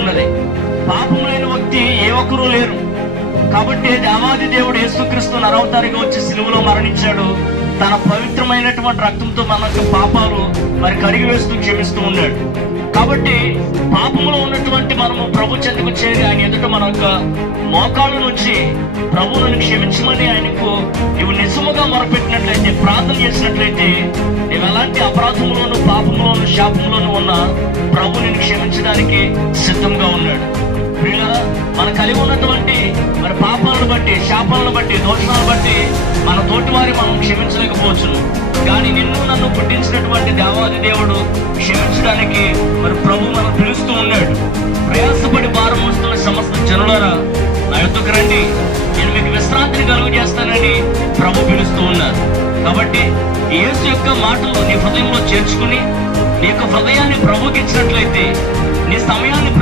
ఉన్నది. పాపం లేని వ్యక్తి ఏ ఒక్కరూ లేరు. కాబట్టి దేవాది దేవుడు యేసుక్రీస్తు నరవతారిగా వచ్చి సిలువలో మరణించాడు. తన పవిత్రమైనటువంటి రక్తంతో మనకు పాపాలు మరి కడిగి వేస్తూ క్షమిస్తూ ఉన్నాడు. కాబట్టి పాపంలో ఉన్నటువంటి మనము ప్రభు చెంతకు చేరి ఆయన ఎదుట మన యొక్క మోకాళ్ళ నుంచి ప్రభువును క్షమించమని ఆయనకు నువ్వు నిజముగా మొరపెట్టినట్లయితే, ప్రార్థన చేసినట్లయితే, నువ్వు ఎలాంటి అపరాధంలోను, పాపంలోను, శాపంలోను ఉన్న ప్రభు నిన్ను క్షమించడానికి సిద్ధంగా ఉన్నాడు. ప్రియులారా, మన కలిగి ఉన్నటువంటి మరి పాపాలను బట్టి, శాపాలను బట్టి, దోషాలను బట్టి మన తోటి వారి మనం క్షమించలేకపోవచ్చు. కానీ నిన్ను నన్ను పుట్టించినటువంటి దేవాది దేవుడు క్షమించడానికి మరి ప్రభు మనం పిలుస్తూ ఉన్నాడు. ప్రయాసపడి భారం మోస్తున్న సమస్త జనులారా నా యొద్దకు రండి, నేను మీకు విశ్రాంతిని కలుగజేస్తానని ప్రభు పిలుస్తూ ఉన్నారు. కాబట్టి యేసు యొక్క మాటలు నీ హృదయంలో చేర్చుకుని నీ యొక్క హృదయాన్ని ప్రభుకి ఇచ్చినట్లయితే, నీ సమయాన్ని